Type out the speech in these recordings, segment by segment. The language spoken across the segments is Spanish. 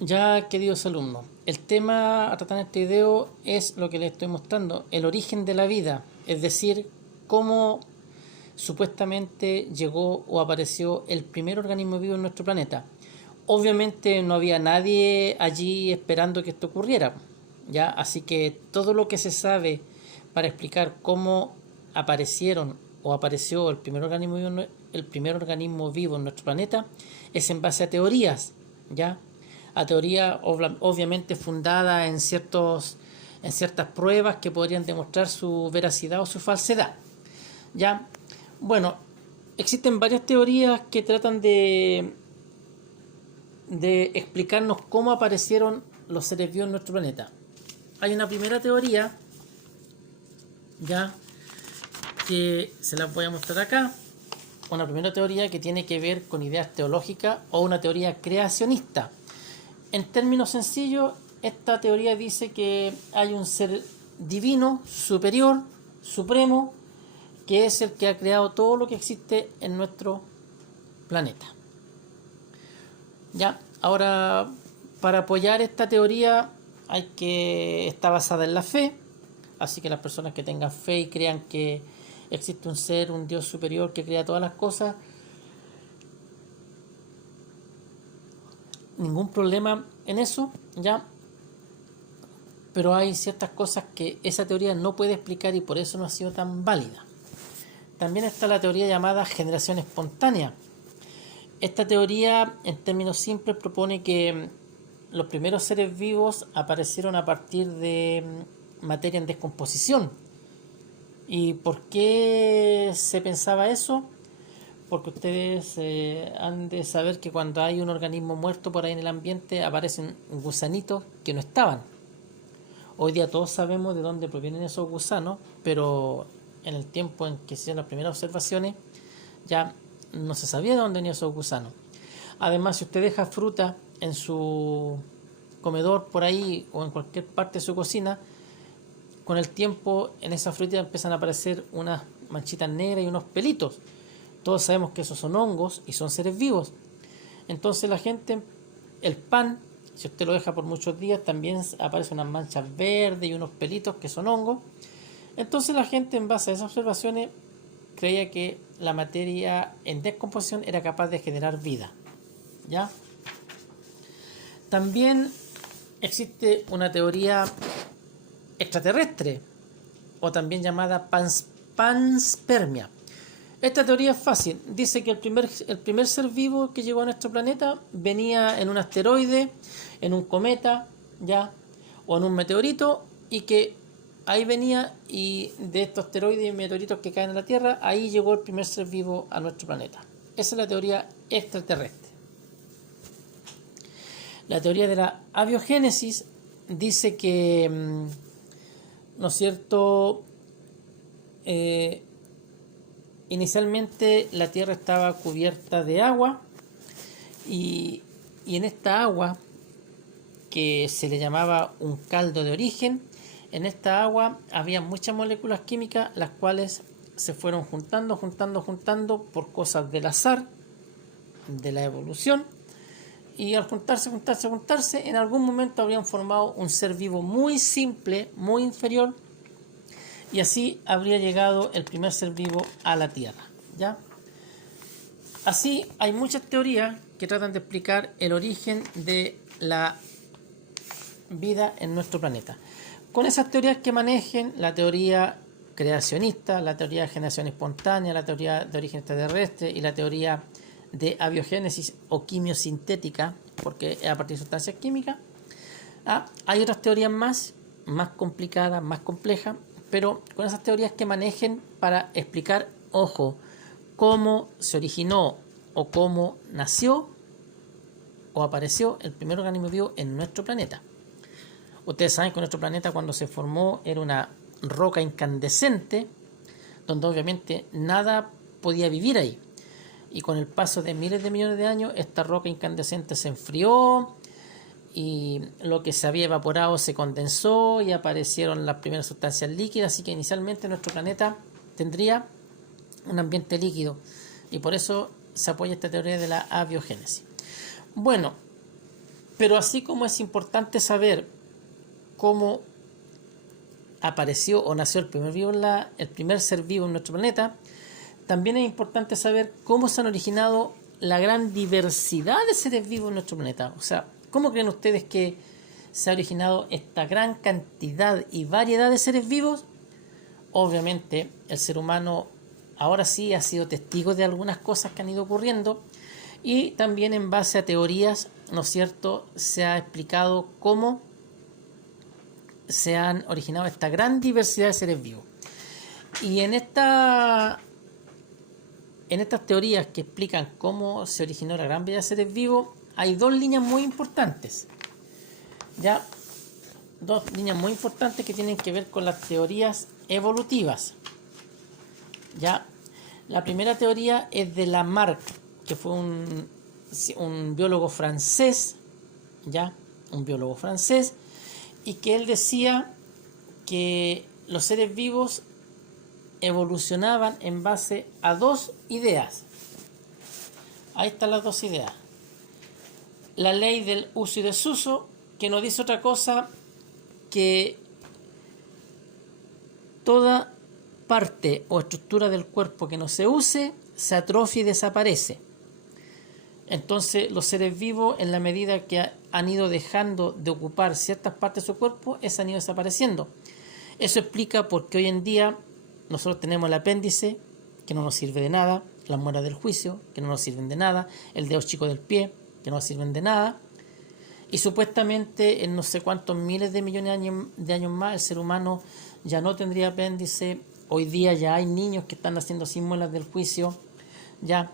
Ya, queridos alumnos, el tema a tratar en este video es lo que les estoy mostrando, el origen de la vida, es decir, cómo supuestamente llegó o apareció el primer organismo vivo en nuestro planeta. Obviamente no había nadie allí esperando que esto ocurriera, ¿ya? Así que todo lo que se sabe para explicar cómo aparecieron o apareció el primer organismo vivo en nuestro planeta es en base a teorías, ¿ya? A teoría obviamente fundada en ciertas pruebas que podrían demostrar su veracidad o su falsedad. ¿Ya? Bueno, existen varias teorías que tratan de explicarnos cómo aparecieron los seres vivos en nuestro planeta. Hay una primera teoría, ya, que se las voy a mostrar acá. Una primera teoría que tiene que ver con ideas teológicas o una teoría creacionista. En términos sencillos, esta teoría dice que hay un ser divino, superior, supremo, que es el que ha creado todo lo que existe en nuestro planeta. Ya, ahora, para apoyar esta teoría está basada en la fe, así que las personas que tengan fe y crean que existe un ser, un Dios superior que crea todas las cosas, ningún problema en eso, ya. Pero hay ciertas cosas que esa teoría no puede explicar y por eso no ha sido tan válida. También está la teoría llamada generación espontánea. Esta teoría, en términos simples, propone que los primeros seres vivos aparecieron a partir de materia en descomposición. ¿Y por qué se pensaba eso? Porque ustedes han de saber que cuando hay un organismo muerto por ahí en el ambiente aparecen gusanitos que no estaban. Hoy día todos sabemos de dónde provienen esos gusanos, pero en el tiempo en que se hicieron las primeras observaciones ya no se sabía de dónde venían esos gusanos. Además, si usted deja fruta en su comedor por ahí o en cualquier parte de su cocina, con el tiempo en esa fruta empiezan a aparecer unas manchitas negras y unos pelitos. Todos sabemos que esos son hongos y son seres vivos. Entonces la gente, el pan, si usted lo deja por muchos días, también aparecen unas manchas verdes y unos pelitos que son hongos. Entonces la gente, en base a esas observaciones, creía que la materia en descomposición era capaz de generar vida. ¿Ya? También existe una teoría extraterrestre, o también llamada panspermia. Esta teoría es fácil. Dice que el primer ser vivo que llegó a nuestro planeta venía en un asteroide, en un cometa, ¿ya? O en un meteorito, y que ahí venía, y de estos asteroides y meteoritos que caen en la Tierra, ahí llegó el primer ser vivo a nuestro planeta. Esa es la teoría extraterrestre. La teoría de la abiogénesis dice que, ¿no es cierto?, inicialmente la Tierra estaba cubierta de agua y en esta agua, que se le llamaba un caldo de origen, en esta agua había muchas moléculas químicas, las cuales se fueron juntando por cosas del azar, de la evolución, y al juntarse, en algún momento habrían formado un ser vivo muy simple, muy inferior, y así habría llegado el primer ser vivo a la Tierra, ¿ya? Así hay muchas teorías que tratan de explicar el origen de la vida en nuestro planeta. Con esas teorías que manejen, la teoría creacionista, la teoría de generación espontánea, la teoría de origen extraterrestre y la teoría de abiogénesis o quimiosintética, porque es a partir de sustancias químicas. Hay otras teorías más complicadas, más complejas, pero con esas teorías que manejen para explicar, ojo, cómo se originó o cómo nació o apareció el primer organismo vivo en nuestro planeta. Ustedes saben que nuestro planeta, cuando se formó, era una roca incandescente, donde obviamente nada podía vivir ahí. Y con el paso de miles de millones de años, esta roca incandescente se enfrió y lo que se había evaporado se condensó y aparecieron las primeras sustancias líquidas. Así que inicialmente nuestro planeta tendría un ambiente líquido, y por eso se apoya esta teoría de la abiogénesis. Bueno, Pero así como es importante saber cómo apareció o nació el primer ser vivo en nuestro planeta, también es importante saber cómo se han originado la gran diversidad de seres vivos en nuestro planeta. O sea, ¿cómo creen ustedes que se ha originado esta gran cantidad y variedad de seres vivos? Obviamente, el ser humano ahora sí ha sido testigo de algunas cosas que han ido ocurriendo, y también en base a teorías, ¿no es cierto?, se ha explicado cómo se han originado esta gran diversidad de seres vivos. Y en estas teorías que explican cómo se originó la gran variedad de seres vivos, hay dos líneas muy importantes. Ya, dos líneas muy importantes que tienen que ver con las teorías evolutivas. Ya, la primera teoría es de Lamarck, que fue un biólogo francés, ya, un biólogo francés, y que él decía que los seres vivos evolucionaban en base a dos ideas. Ahí están las dos ideas. La ley del uso y desuso, que no dice otra cosa que toda parte o estructura del cuerpo que no se use se atrofia y desaparece. Entonces los seres vivos, en la medida que han ido dejando de ocupar ciertas partes de su cuerpo, esas han ido desapareciendo. Eso explica por qué hoy en día nosotros tenemos el apéndice, que no nos sirve de nada, las muelas del juicio, que no nos sirven de nada, el dedo chico del pie, que no nos sirven de nada, y supuestamente en no sé cuántos miles de millones de años más el ser humano ya no tendría apéndice. Hoy día ya hay niños que están naciendo sin muelas del juicio, ya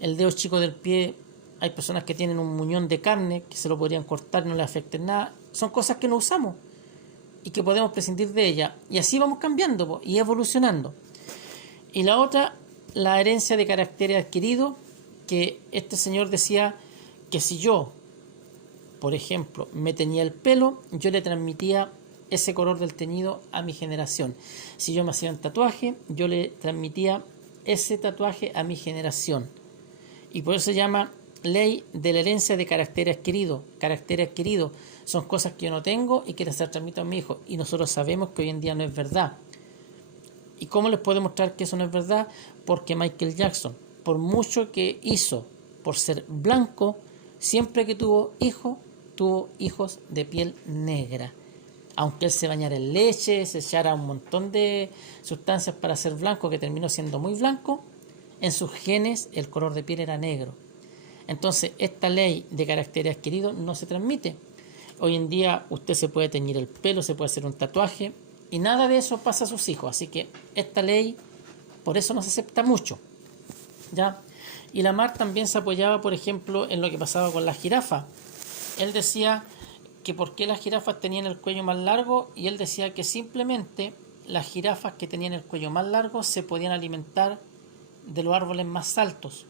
el dedo chico del pie, hay personas que tienen un muñón de carne que se lo podrían cortar y no les afecte nada. Son cosas que no usamos y que podemos prescindir de ellas, y así vamos cambiando y evolucionando. Y la otra, la herencia de caracteres adquiridos, que este señor decía que si yo, por ejemplo, me teñía el pelo, yo le transmitía ese color del teñido a mi generación. Si yo me hacía un tatuaje, yo le transmitía ese tatuaje a mi generación. Y por eso se llama ley de la herencia de caracteres adquiridos. Caracteres adquiridos son cosas que yo no tengo y que se las transmito a mi hijo. Y nosotros sabemos que hoy en día no es verdad. ¿Y cómo les puedo demostrar que eso no es verdad? Porque Michael Jackson, por mucho que hizo por ser blanco, siempre que tuvo hijos de piel negra. Aunque él se bañara en leche, se echara un montón de sustancias para ser blanco, que terminó siendo muy blanco, en sus genes el color de piel era negro. Entonces, esta ley de caracteres adquiridos no se transmite. Hoy en día usted se puede teñir el pelo, se puede hacer un tatuaje, y nada de eso pasa a sus hijos. Así que esta ley, por eso no se acepta mucho, ¿ya? Y Lamarck también se apoyaba, por ejemplo, en lo que pasaba con las jirafas. Él decía que por qué las jirafas tenían el cuello más largo, y él decía que simplemente las jirafas que tenían el cuello más largo se podían alimentar de los árboles más altos,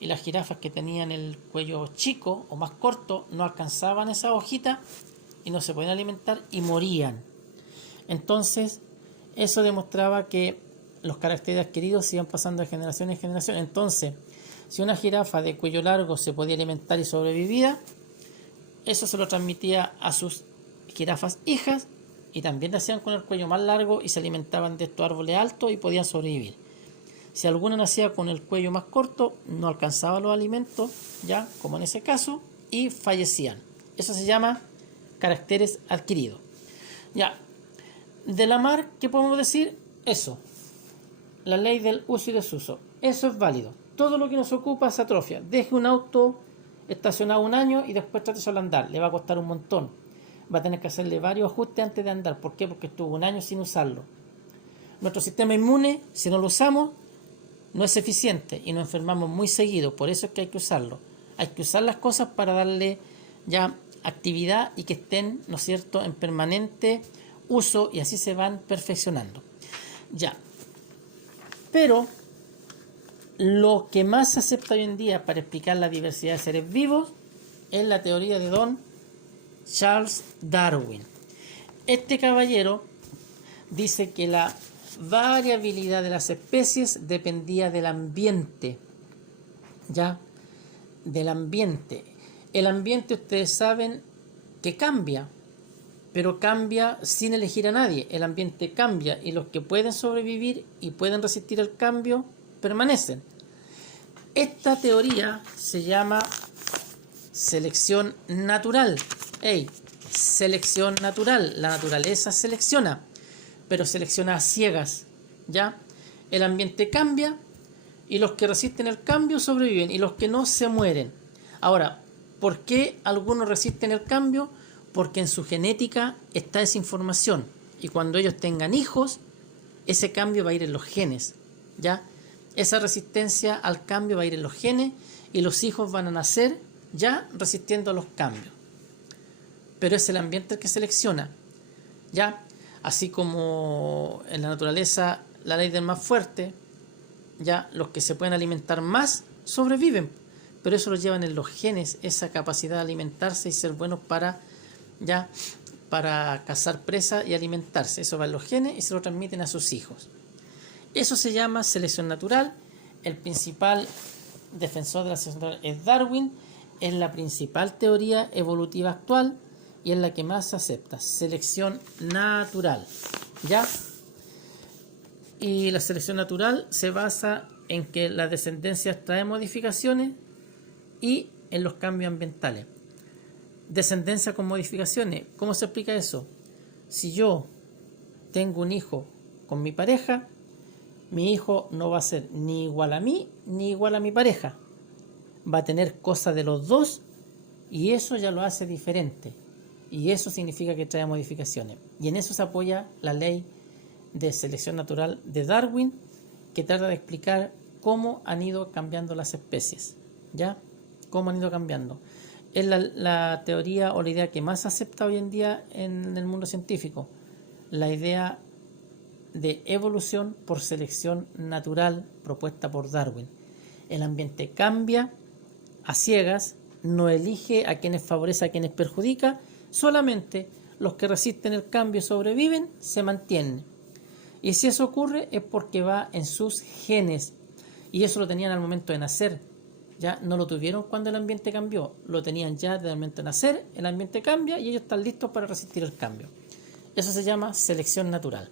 y las jirafas que tenían el cuello chico o más corto no alcanzaban esa hojita y no se podían alimentar y morían. Entonces eso demostraba que los caracteres adquiridos se iban pasando de generación en generación. Entonces, si una jirafa de cuello largo se podía alimentar y sobrevivía, eso se lo transmitía a sus jirafas hijas, y también lo hacían con el cuello más largo y se alimentaban de estos árboles altos y podían sobrevivir. Si alguna nacía con el cuello más corto, no alcanzaba los alimentos, ya, como en ese caso, y fallecían. Eso se llama caracteres adquiridos. Ya, de Lamarck, ¿qué podemos decir? Eso, la ley del uso y desuso. Eso es válido. Todo lo que nos ocupa se atrofia. Deje un auto estacionado un año y después trate solo andar. Le va a costar un montón. Va a tener que hacerle varios ajustes antes de andar. ¿Por qué? Porque estuvo un año sin usarlo. Nuestro sistema inmune, si no lo usamos, no es eficiente y nos enfermamos muy seguido. Por eso es que hay que usarlo. Hay que usar las cosas para darle ya actividad y que estén, ¿no es cierto?, en permanente uso, y así se van perfeccionando. Ya. Pero lo que más se acepta hoy en día para explicar la diversidad de seres vivos es la teoría de don Charles Darwin. Este caballero dice que la variabilidad de las especies dependía del ambiente, ¿ya? Del ambiente. El ambiente, ustedes saben que cambia, pero cambia sin elegir a nadie. El ambiente cambia y los que pueden sobrevivir y pueden resistir el cambio permanecen. Esta teoría se llama selección natural. Selección natural. La naturaleza selecciona, pero selecciona a ciegas, ¿ya? El ambiente cambia y los que resisten el cambio sobreviven y los que no se mueren. Ahora, ¿por qué algunos resisten el cambio? Porque en su genética está esa información y cuando ellos tengan hijos, ese cambio va a ir en los genes, ¿ya? Esa resistencia al cambio va a ir en los genes y los hijos van a nacer ya resistiendo a los cambios. Pero es el ambiente el que selecciona, ¿ya? Así como en la naturaleza la ley del más fuerte, ya los que se pueden alimentar más sobreviven, pero eso lo llevan en los genes, esa capacidad de alimentarse y ser buenos para cazar presa y alimentarse. Eso va en los genes y se lo transmiten a sus hijos. Eso se llama selección natural. El principal defensor de la selección natural es Darwin. Es la principal teoría evolutiva actual y es la que más se acepta. Selección natural, ¿ya? Y la selección natural se basa en que la descendencia trae modificaciones y en los cambios ambientales. Descendencia con modificaciones. ¿Cómo se explica eso? Si yo tengo un hijo con mi pareja, mi hijo no va a ser ni igual a mí ni igual a mi pareja. Va a tener cosas de los dos y eso ya lo hace diferente. Y eso significa que trae modificaciones. Y en eso se apoya la ley de selección natural de Darwin, que trata de explicar cómo han ido cambiando las especies, ¿ya? Cómo han ido cambiando. Es la teoría o la idea que más se acepta hoy en día en el mundo científico. La idea de evolución por selección natural propuesta por Darwin. El ambiente cambia a ciegas, no elige a quienes favorece, a quienes perjudica, solamente los que resisten el cambio y sobreviven se mantienen. Y si eso ocurre es porque va en sus genes. Y eso lo tenían al momento de nacer. Ya no lo tuvieron cuando el ambiente cambió. Lo tenían ya desde el momento de nacer. El ambiente cambia y ellos están listos para resistir el cambio. Eso se llama selección natural.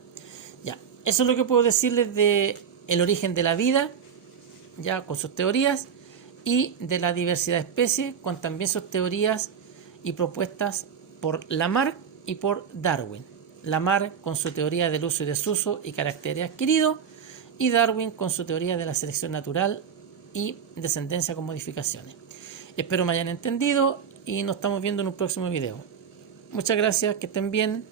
Ya, eso es lo que puedo decirles de el origen de la vida, ya con sus teorías, y de la diversidad de especies, con también sus teorías y propuestas por Lamarck y por Darwin. Lamarck con su teoría del uso y desuso y caracteres adquiridos, y Darwin con su teoría de la selección natural y descendencia con modificaciones. Espero me hayan entendido y nos estamos viendo en un próximo video. Muchas gracias, que estén bien.